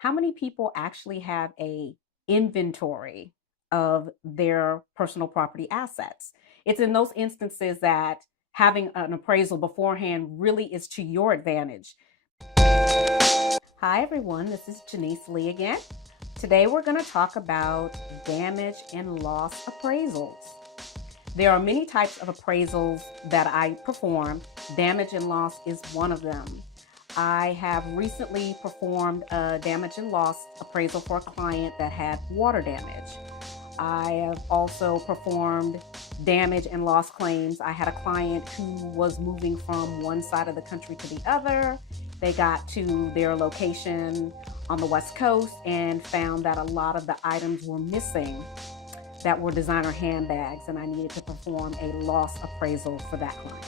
How many people actually have a inventory of their personal property assets? It's in those instances that having an appraisal beforehand really is to your advantage. Hi everyone, this is Janice Lee again. Today we're going to talk about damage and loss appraisals. There are many types of appraisals that I perform. Damage and loss is one of them. I have recently performed a damage and loss appraisal for a client that had water damage. I have also performed damage and loss claims. I had a client who was moving from one side of the country to the other. They got to their location on the West Coast and found that a lot of the items were missing that were designer handbags, and I needed to perform a loss appraisal for that client.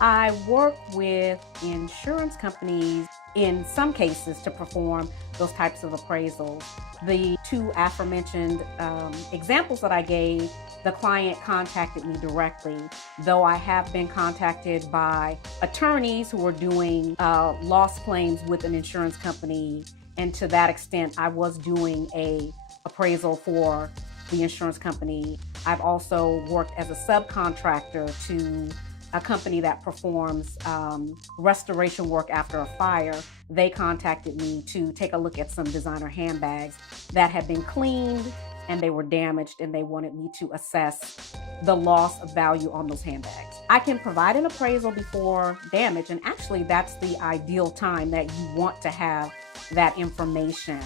I work with insurance companies in some cases to perform those types of appraisals. The two aforementioned examples that I gave, the client contacted me directly, though I have been contacted by attorneys who are doing loss claims with an insurance company, and to that extent, I was doing a appraisal for the insurance company. I've also worked as a subcontractor to a company that performs restoration work after a fire. They contacted me to take a look at some designer handbags that had been cleaned and they were damaged, and they wanted me to assess the loss of value on those handbags. I can provide an appraisal before damage, and actually that's the ideal time that you want to have that information.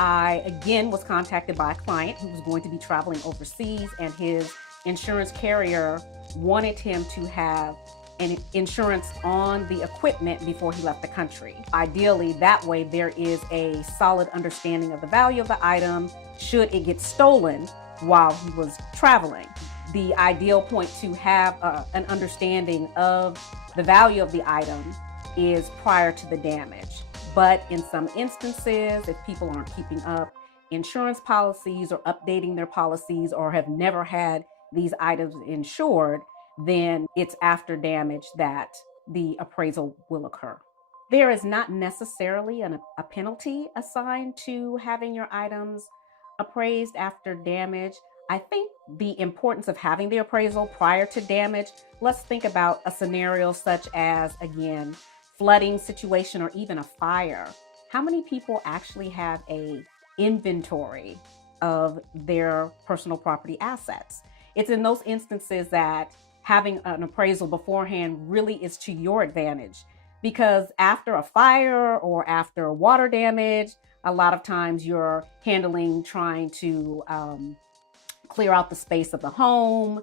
I again was contacted by a client who was going to be traveling overseas, and his insurance carrier wanted him to have an insurance on the equipment before he left the country. Ideally, that way there is a solid understanding of the value of the item should it get stolen while he was traveling. The ideal point to have an understanding of the value of the item is prior to the damage. But in some instances, if people aren't keeping up insurance policies or updating their policies or have never had these items insured, then it's after damage that the appraisal will occur. There is not necessarily a penalty assigned to having your items appraised after damage. I think the importance of having the appraisal prior to damage, let's think about a scenario such as, again, flooding situation or even a fire. How many people actually have a inventory of their personal property assets? It's in those instances that having an appraisal beforehand really is to your advantage, because after a fire or after water damage, a lot of times you're trying to clear out the space of the home,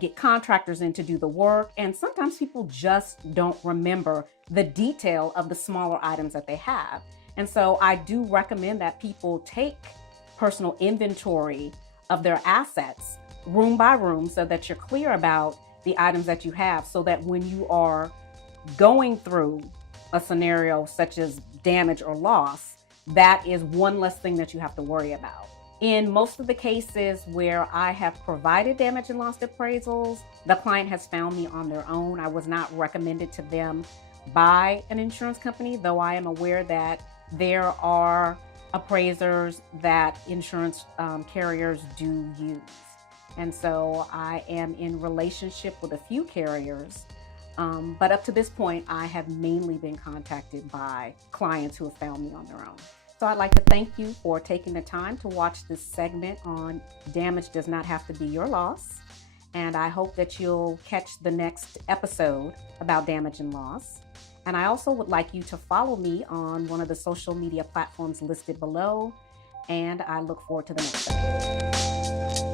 get contractors in to do the work. And sometimes people just don't remember the detail of the smaller items that they have. And so I do recommend that people take personal inventory of their assets room by room so that you're clear about the items that you have, so that when you are going through a scenario such as damage or loss, that is one less thing that you have to worry about. In most of the cases where I have provided damage and loss appraisals, the client has found me on their own. I was not recommended to them by an insurance company, though I am aware that there are appraisers that insurance carriers do use. And so I am in relationship with a few carriers, but up to this point, I have mainly been contacted by clients who have found me on their own. So I'd like to thank you for taking the time to watch this segment on damage does not have to be your loss. And I hope that you'll catch the next episode about damage and loss. And I also would like you to follow me on one of the social media platforms listed below. And I look forward to the next episode.